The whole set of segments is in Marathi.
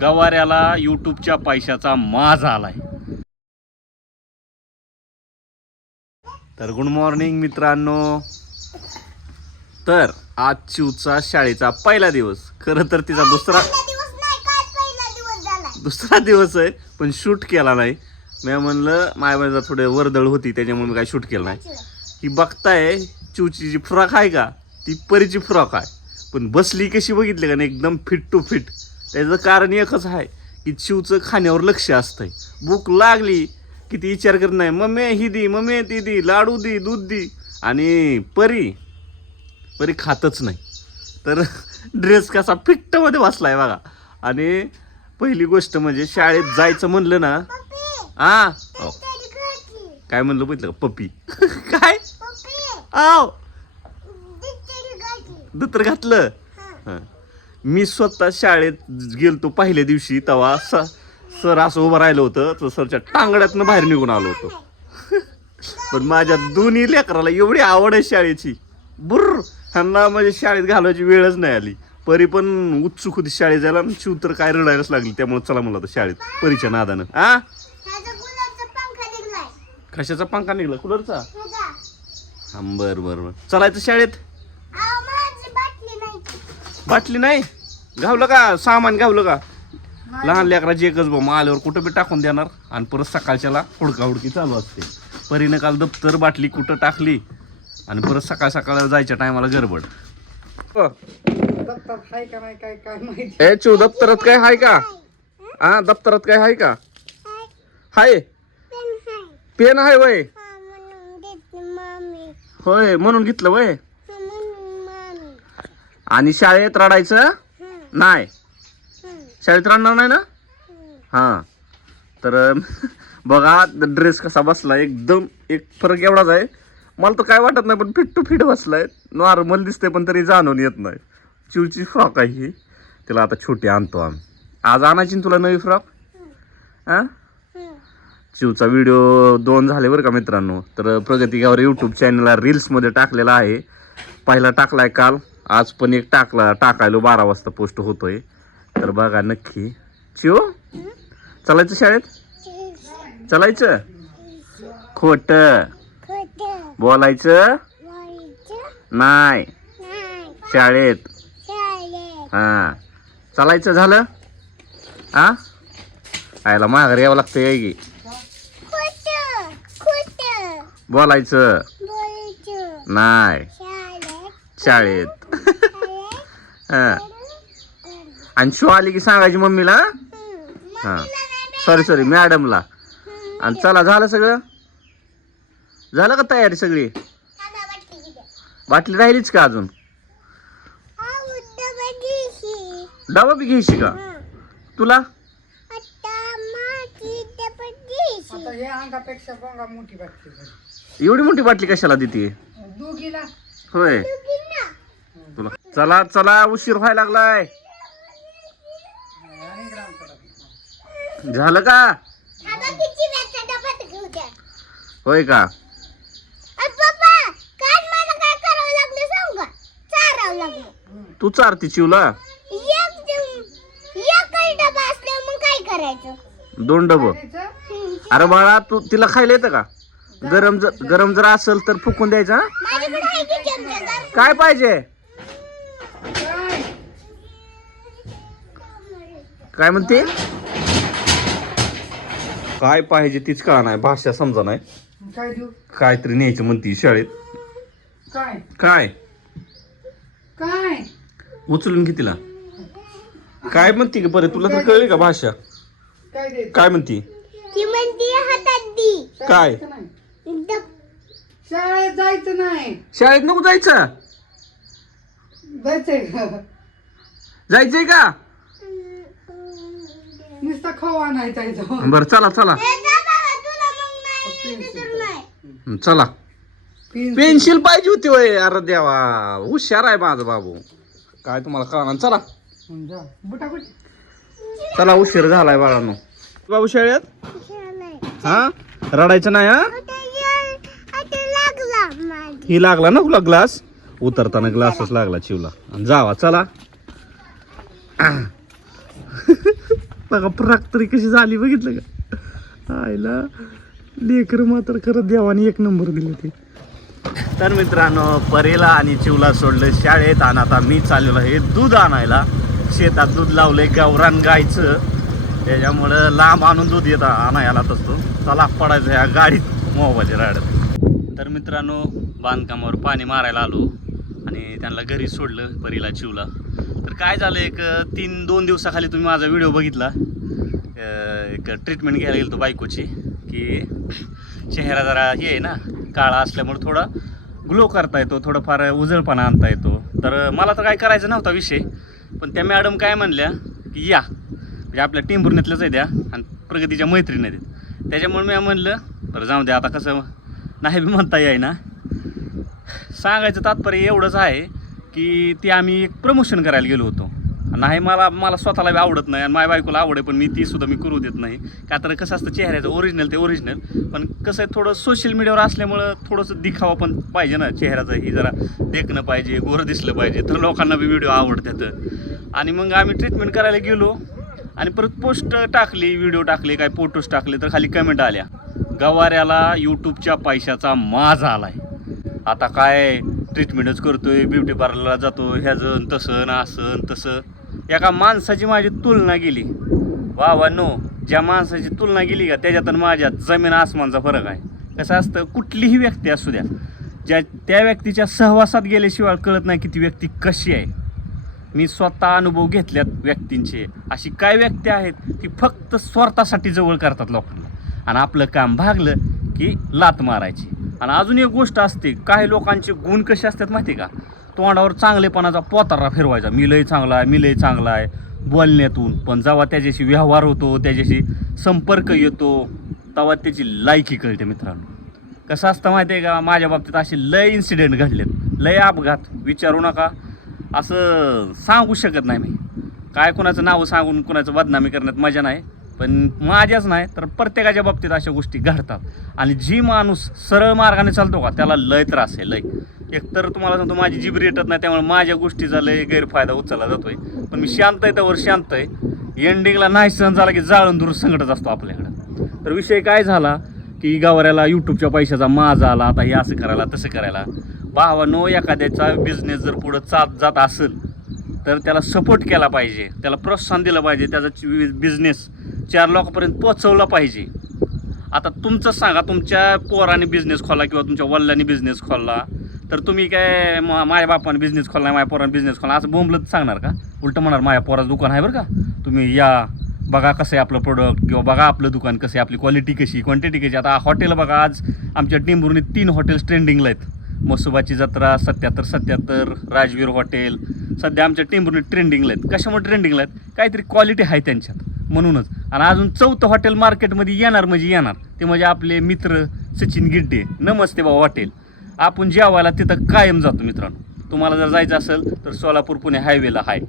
गवाऱ्याला युट्यूबच्या पैशाचा माज आलाय. तर गुड मॉर्निंग मित्रांनो. तर आज चिवचा शाळेचा पहिला दिवस. खरं तर तिचा दुसरा काय दुसरा दिवस आहे पण शूट केला नाही. मी म्हणलं माझ्या थोडे वर्दळ होती त्याच्यामुळे मी काही शूट केलं नाही. ही बघताय चिवची जी फ्रॉक आहे का? ती परीची फ्रॉक आहे. पण बसली कशी बघितली का नाही? एकदम फिट टू फिट त्याचं कारण एकच आहे की चिवचं खाण्यावर लक्ष असतंय. भूक लागली की ती विचार करत नाही मम्मी ही दी मम्मी ती दी लाडू दी दूध दी. आणि परी परी खातच नाही. तर ड्रेस कसा फिट्टमध्ये बसलाय बघा. आणि पहिली गोष्ट म्हणजे शाळेत जायचं म्हणलं ना हा काय म्हणलं बघितलं का? पप्पी. काय? आव. दुत्र घातलं. हं. मी स्वतः शाळेत गेलतो पहिल्या दिवशी तेव्हा. स सर असं उभं राहिलं होतं तर सरच्या टांगड्यातनं बाहेर निघून आलो होतो. पण माझ्या दोन्ही लेकराला एवढी आवड आहे शाळेची. बुर्र! ह्यांना म्हणजे शाळेत घालवायची वेळच नाही आली. परी पण उत्सुक होती शाळेत जायला. शिव तर काय रडायलाच लागली. त्यामुळे चला म्हणलं होतं शाळेत परीच्या नादानं. आ? कशाचा पंखा निघला? कूलरचा? हा बर बर बर. चलायचं शाळेत? बाटली नाही? घावलं का? सामान घावलं का? लहान लेकराची एकच बॉम्ब आल्यावर कुठं बी टाकून देणार? आणि परत सकाळच्याला हुडका हुडकी चालू असते. परीनं काल दप्तर बाटली कुठं टाकली? आणि परत सकाळ सकाळ जायच्या टायमाला गडबड. माहिती? ए चो दप्तरात काय हाय का? हा दप्तरात काय हाय का? हाय. पेन हाय पेन आहे वय. हा होय म्हणून घेतलं वय. हा आणि शाळेत रडायचं? हं, नाही. शाळेत रडणार नाही ना? हं. तर बघा ड्रेस कसा बसला एकदम एक फरक एवढाच आहे. मला तर काय वाटत नाही पण फिट टू फिट बसलाय. नॉर्मल दिसते पण तरी जाणून येत नाही. चिवची फ्रॉक आहे ही. तिला आता छोटी आणतो आम्ही. आज आणायची ना तुला नवी फ्रॉक हा हं. चिवचा व्हिडिओ दोन झाले बरं का मित्रांनो. तर प्रगती गावर यूट्यूब चॅनलला रील्समध्ये टाकलेला आहे. पहिला टाकलाय काल. आज पण एक टाकला टाकायलो बारा वाजता पोस्ट होतोय. तर बघा नक्की. चिव चालायचं शाळेत? चालायचं? खोट. बोलायचं? नाही. शाळेत. हा. चालायचं झालं? हा आयला माघारी यावं लागतं खोटं बोलायचं? नाही. शाळेत. हा. आणि शो आली की सांगायची मम्मीला? हं. हा सॉरी सॉरी मॅडमला. आणि चला झालं सगळं? झालं का तयारी सगळी? बाटली राहिलीच का अजून? डबा बी घ्यायची का. तुला? आता माझी डबा घेशी. आता हे अंगापेक्षा बोंगा मोठी बाटली. एवढी मोठी बाटली कशाला देते? दोघीला. होय. तुला चला चला उशीर व्हायला लागलाय. झालं का. होय का. तू चारती चिवला दोन डब. अरे बाळा तू तिला खायला येतं का गरम जर गरम जर असेल तर फुकून द्यायचं? काय पाहिजे काय म्हणते? काय पाहिजे तीच कळा नाही भाषा समजा नाही. काय देऊ? काहीतरी न्यायचं म्हणती शाळेत. काय? काय? काय? उचलून घे तिला. काय म्हणते का बरं तुला तर कळली का भाषा? काय द्यायचं? काय म्हणती? ती म्हणते हातात दी. काय? जायचं नाही. डब- शाळेत जायचं नाही. शाळेत नको जायचं. जायचंय. का? जायचंय का? नुसतं खवा नाही जायचं बरं चला चला. चला. पेन पेन्सिल पाहिजे होती वय अरे देवा. हुशार आहे माझा बाबू. काय तुम्हाला कळणार? चला. बुटाबुट चला उशीर झालाय बाळांनो. बाबू शाळेत. हा? रडायचं नाही हा. ही लागला ना तुला ग्लास? उतरताना ग्लासच लागला चिवला. आणि जावा चला. बघा फ्राक तरी कशी झाली बघितलं का? आईला लेकर मात्र खरं देवाने एक नंबर दिले ते. तर मित्रांनो परेला आणि चिवला सोडलं शाळेत आणि आता मी चाललेलो आहे दूध आणायला. शेतात दूध लावलंय गावरान गायचं. त्याच्यामुळं लांब आणून दूध येत आणायला तसतो चला पडायचं ह्या गाडीत मोबाईल राडत तर मित्रांनो बांधकामावर पाणी मारायला आलो. आणि त्यांना घरी सोडलं परीला चिवला तर काय झालं एक तीन दोन दिवसाखाली तुम्ही माझा व्हिडिओ बघितला. एक ट्रीटमेंट घ्यायला गेलो बायकोची की चेहरा जरा हे आहे ना काळा असल्यामुळे थोडा ग्लो करता येतो थोडंफार उजळपणा आणता येतो. तर मला तर काय करायचं नव्हता विषय पण त्या मॅडम काय म्हणल्या की या. म्हणजे आपल्या टिंबुर्णीतल्याच आहे द्या आणि प्रगतीच्या मैत्रीण आहेत. त्याच्यामुळे मी म्हणलं बरं जाऊ द्या आता कसं नाही बी म्हणता येई ना सांगायचं तात्पर्य एवढंच आहे की ते आम्ही एक प्रमोशन करायला गेलो होतो. नाही मला मला स्वतःला बी आवडत नाही आणि माझ्या बायकोला आवडे पण मी ती सुद्धा मी करू देत नाही. का तर कसं असतं चेहऱ्याचं ओरिजिनल ते ओरिजिनल पण कसं आहे थोडं सोशल मीडियावर असल्यामुळं थोडंसं दिखावा पण पाहिजे ना चेहऱ्याचं. ही जरा देखणं पाहिजे गोरं दिसलं पाहिजे तर लोकांना बी व्हिडिओ आवडतात. आणि मग आम्ही ट्रीटमेंट करायला गेलो आणि परत पोस्ट टाकली व्हिडिओ टाकले काय फोटोज टाकले तर खाली कमेंट आल्या. गवाऱ्याला यूट्यूबच्या पैशाचा माज आहे आता काय ट्रीटमेंटच करतोय ब्युटी पार्लरला जातो ह्याचं तसं ना असं तसं. एका माणसाची माझी तुलना गेली वा वा नो ज्या माणसाची तुलना गेली का त्याच्यात आणि माझ्यात जमीन आसमानचा फरक आहे. कसं असतं कुठलीही व्यक्ती असू द्या ज्या त्या व्यक्तीच्या सहवासात गेल्याशिवाय कळत नाही की ती व्यक्ती कशी आहे. मी स्वतः अनुभव घेतल्यात व्यक्तींचे. अशी काय व्यक्ती आहेत की फक्त स्वार्थासाठी जवळ करतात लोकांना. आणि आपलं काम भागलं की लात मारायची. आणि अजून एक गोष्ट असते काही लोकांचे गुण कसे असतात माहिती आहे का? तोंडावर चांगलेपणाचा पोतारा फिरवायचा. मी लय चांगला आहे मी लय चांगला आहे बोलण्यातून. पण जेव्हा त्याच्याशी व्यवहार होतो त्याच्याशी संपर्क येतो तेव्हा त्याची लायकी कळते मित्रांनो. कसं असतं माहिती आहे का? माझ्या बाबतीत असे लय इन्सिडेंट घडलेत. लय अपघात. विचारू नका. असं सांगू शकत नाही मी. काय कुणाचं नाव सांगून कुणाचं बदनामी करण्यात मजा नाही. पण माझ्याच नाही तर प्रत्येकाच्या बाबतीत अशा गोष्टी घडतात. आणि जी माणूस सरळ मार्गाने चालतो का त्याला लय त्रास आहे लय. एकतर तुम्हाला सांगतो माझी जीभ रेटत नाही त्यामुळे माझ्या गोष्टीचा लय गैरफायदा उचलला जातोय. पण मी शांत आहे त्यावर शांत आहे. एंडिंगला नाही सहन झाला की जाळून दूर संकटच असतो आपल्याकडं. तर विषय काय झाला की गावऱ्याला यूट्यूबच्या पैशाचा माज आला आता हे असं करायला तसं करायला. भावानो एखाद्याचा बिझनेस जर पुढं चात जात असेल तर त्याला सपोर्ट केला पाहिजे त्याला प्रोत्साहन दिलं पाहिजे त्याचा बिझनेस चार लोकांपर्यंत पोचवला पाहिजे. आता तुमचं सांगा तुमच्या पोराने बिझनेस खोलला किंवा तुमच्या वडिलांनी बिझनेस खोलला तर तुम्ही काय माझ्या बापाने बिझनेस खोलला माझ्या पोराने बिझनेस खोलला असं बोंबलत सांगणार का? उलटं म्हणणार माझ्या पोराचं दुकान आहे बरं का? तुम्ही या बघा कसं आहे आपलं प्रोडक्ट किंवा बघा आपलं दुकान कसं आहे आपली क्वालिटी कशी क्वांटिटी कशी आता हॉटेल बघा आज आमच्या टिंबुर्णी तीन हॉटेल्स ट्रेंडिंगला आहेत. मसुबाची जत्रा सत्याहत्तर सत्याहत्तर राजवीर हॉटेल सध्या आमच्या टिंबुर्णी ट्रेंडिंगला आहेत. कशामुळे ट्रेंडिंगला आहेत? काहीतरी क्वालिटी आहे त्यांच्यात. म्हणूनच. आणि अजून चौथं हॉटेल मार्केटमध्ये येणार म्हणजे येणार. ते म्हणजे आपले मित्र सचिन गिड्डे. नमस्ते बाबा हॉटेल आपण जेवायला तिथं कायम जातो मित्रांनो. तुम्हाला जर जायचं असेल तर सोलापूर पुणे हायवेला आहे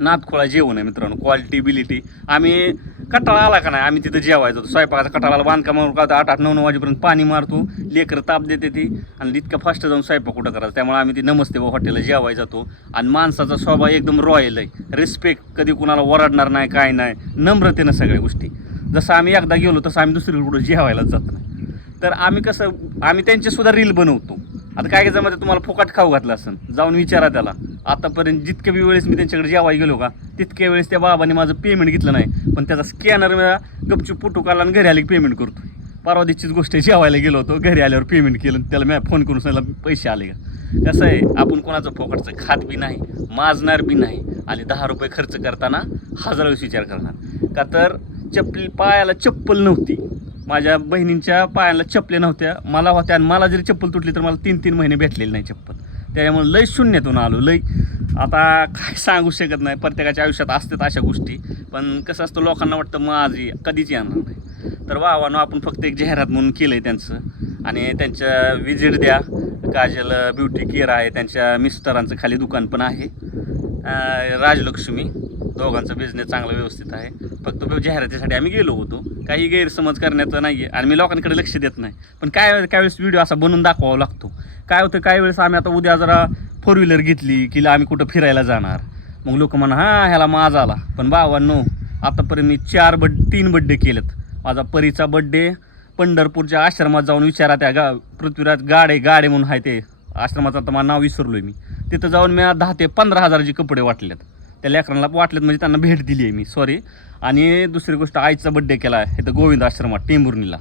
नातखोळा जेवण आहे मित्रांनो क्वालिटी बिलिटी आम्ही कटाळा आला का नाही आम्ही तिथं जेवायचो स्वयंपाकाचा कटाळाला बांधकामावर का आठ आठ नऊ नऊ वाजेपर्यंत पाणी मारतो. लेकरं ताप देते ती आणि इतकं फास्ट जाऊन स्वयंपाक कुठं करायचं? त्यामुळे आम्ही ती नमस्ते बा हॉटेलला जेवायला जातो. आणि माणसाचा स्वभाव एकदम रॉयल आहे. रिस्पेक्ट कधी कुणाला ओरडणार नाही काय नाही. नम्रतेनं सगळ्या गोष्टी. जसं आम्ही एकदा गेलो तसं आम्ही दुसरीकडे कुठं जेवायलाच जात नाही. तर आम्ही कसं आम्ही त्यांचे सुद्धा रील बनवतो. आता काय काय जमात तुम्हाला फुकाट खाऊ घातलं असेल जाऊन विचारा त्याला. आतापर्यंत जितक्या बी वेळेस मी त्यांच्याकडे जेवायला गेलो का तितक्या वेळेस त्या बाबाने माझं पेमेंट घेतलं नाही. पण त्याचा स्कॅनर गपचूप फोटो काढला आणि घरी आले पेमेंट करतो. परवा दिवशीच गोष्ट आहे, जेवायला गेलो होतो घरी आल्यावर पेमेंट केलं त्याला मी फोन करून सांगितलं पैसे आले का? कसं आहे आपण कोणाचं फोकटचं खात बी नाही माजणार बी नाही आणि दहा रुपये खर्च करताना हजार वेळेस विचार करणार. का तर चप्पल पायाला चप्पल नव्हती. माझ्या बहिणींच्या पायाला चपले नव्हत्या. मला होत्या आणि मला जरी चप्पल तुटली तर मला तीन तीन महिने भेटलेली नाही चप्पल. त्याच्यामुळे लय शून्यातून आलो. लय आता काय सांगू शकत नाही. प्रत्येकाच्या आयुष्यात असतात अशा गोष्टी. पण कसं असतं लोकांना वाटतं माझी कधीच येणार नाही. तर वावानं आपण फक्त एक जाहिरात म्हणून केलं आहे त्यांचं. आणि त्यांच्या विजिट द्या. काजल ब्युटी केअर आहे. त्यांच्या मिस्टरांचं खाली दुकान पण आहे. राजलक्ष्मी. दोघांचा बिझनेस चांगला व्यवस्थित आहे. फक्त जाहिरातीसाठी आम्ही गेलो होतो. काही गैरसमज करण्याचं नाही आहे आणि मी लोकांकडे लक्ष देत नाही. पण काय काय वेळेस व्हिडिओ असा बनवून दाखवावा लागतो. काय होतं काही वेळेस आम्ही आता उद्या जरा फोर व्हीलर घेतली की आम्ही कुठं फिरायला जाणार? मग लोक म्हणा हां ह्याला माझा आला. पण बाबांनो आतापर्यंत मी चार बड तीन बड्डे केलेत. माझा परीचा बड्डे पंढरपूरच्या आश्रमात जाऊन विचारा त्या गा पृथ्वीराज गाडे गाडे म्हणून आहे ते. आश्रमाचं आता मला नाव विसरलोय मी. तिथं जाऊन मी दहा ते पंधरा हजाराचे कपडे वाटलेत. त्या लेकरांना वाटलेत म्हणजे त्यांना भेट दिली आहे मी सॉरी आणि दुसरी गोष्ट आईचा बड्डे केला आहे इथं गोविंद आश्रमात टेंभुर्णीला.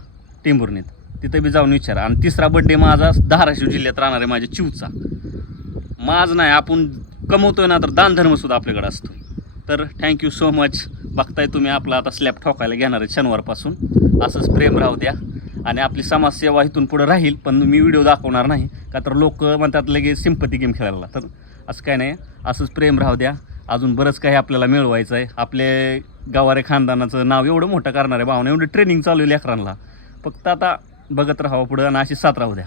टेंभुर्णीत. तिथं बी जाऊन विचारा. आणि तिसरा बड्डे माझा धाराशिव जिल्ह्यात राहणार आहे माझ्या चिवचा. माझ नाही आपण कमवतोय ना तर दानधर्मसुद्धा आपल्याकडे असतो. तर थँक्यू सो मच बघताय तुम्ही आपला आता स्लॅब ठोकायला घेणार आहे शनिवारपासून. असंच प्रेम राहू द्या. आणि आपली समाजसेवा इथून पुढं राहील पण मी व्हिडिओ दाखवणार नाही. का तर लोक म्हणतात लगेच सिंपती गेम खेळायला तर असं काय नाही असंच प्रेम राहू द्या. अजून बरंच काही आपल्याला मिळवायचं आहे. आपले गावारे खानदानाचं नाव एवढं मोठं करणार आहे भावना. एवढं ट्रेनिंग चालू आहे लेकरांना. फक्त आता बघत राहावं पुढं आणि अशी सात राहू द्या.